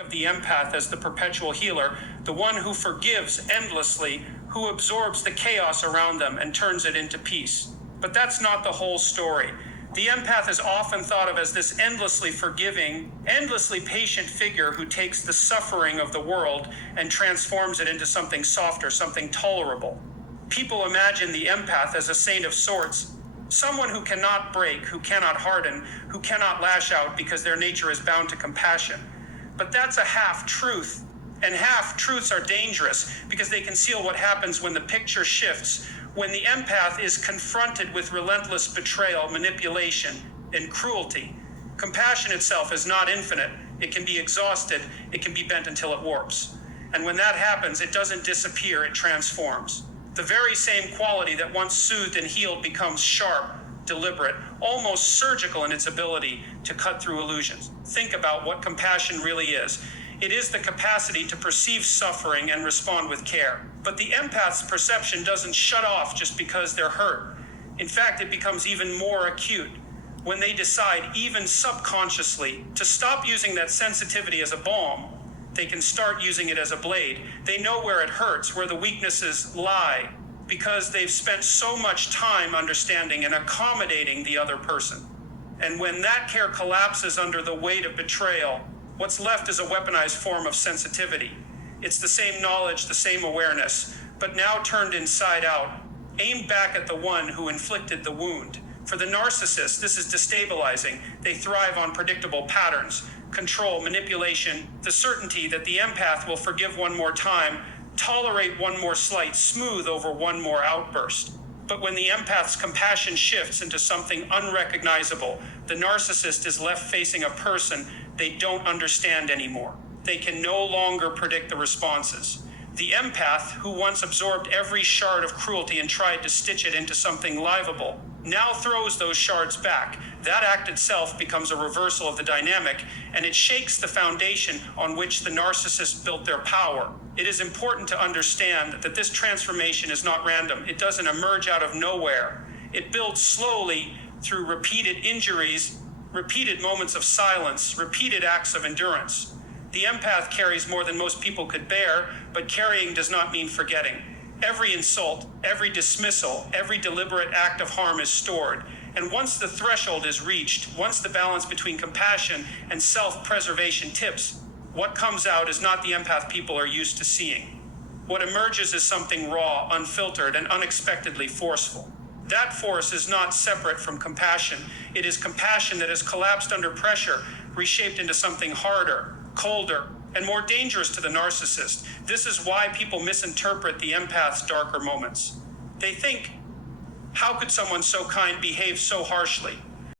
Of the empath as the perpetual healer, the one who forgives endlessly, who absorbs the chaos around them and turns it into peace. But that's not the whole story. The empath is often thought of as this endlessly forgiving, endlessly patient figure who takes the suffering of the world and transforms it into something softer, something tolerable. People imagine the empath as a saint of sorts, someone who cannot break, who cannot harden, who cannot lash out because their nature is bound to compassion. But that's a half-truth, and half-truths are dangerous because they conceal what happens when the picture shifts, when the empath is confronted with relentless betrayal, manipulation, and cruelty. Compassion itself is not infinite. It can be exhausted. It can be bent until it warps. And when that happens, it doesn't disappear, it transforms. The very same quality that once soothed and healed becomes sharp, deliberate, almost surgical in its ability to cut through illusions. Think about what compassion really is. It is the capacity to perceive suffering and respond with care. But the empath's perception doesn't shut off just because they're hurt. In fact, it becomes even more acute when they decide, even subconsciously, to stop using that sensitivity as a balm. They can start using it as a blade. They know where it hurts, where the weaknesses lie, because they've spent so much time understanding and accommodating the other person. And when that care collapses under the weight of betrayal, what's left is a weaponized form of sensitivity. It's the same knowledge, the same awareness, but now turned inside out, aimed back at the one who inflicted the wound. For the narcissist, this is destabilizing. They thrive on predictable patterns, control, manipulation, the certainty that the empath will forgive one more time, tolerate one more slight, smooth over one more outburst. But when the empath's compassion shifts into something unrecognizable, the narcissist is left facing a person they don't understand anymore. They can no longer predict the responses. The empath, who once absorbed every shard of cruelty and tried to stitch it into something livable, now throws those shards back. That act itself becomes a reversal of the dynamic, and it shakes the foundation on which the narcissist built their power. It is important to understand that this transformation is not random. It doesn't emerge out of nowhere. It builds slowly through repeated injuries, repeated moments of silence, repeated acts of endurance. The empath carries more than most people could bear, but carrying does not mean forgetting. Every insult, every dismissal, every deliberate act of harm is stored. And once the threshold is reached, once the balance between compassion and self-preservation tips, what comes out is not the empath people are used to seeing. What emerges is something raw, unfiltered, and unexpectedly forceful. That force is not separate from compassion. It is compassion that has collapsed under pressure, reshaped into something harder, colder, and more dangerous to the narcissist. This is why people misinterpret the empath's darker moments. They think, how could someone so kind behave so harshly?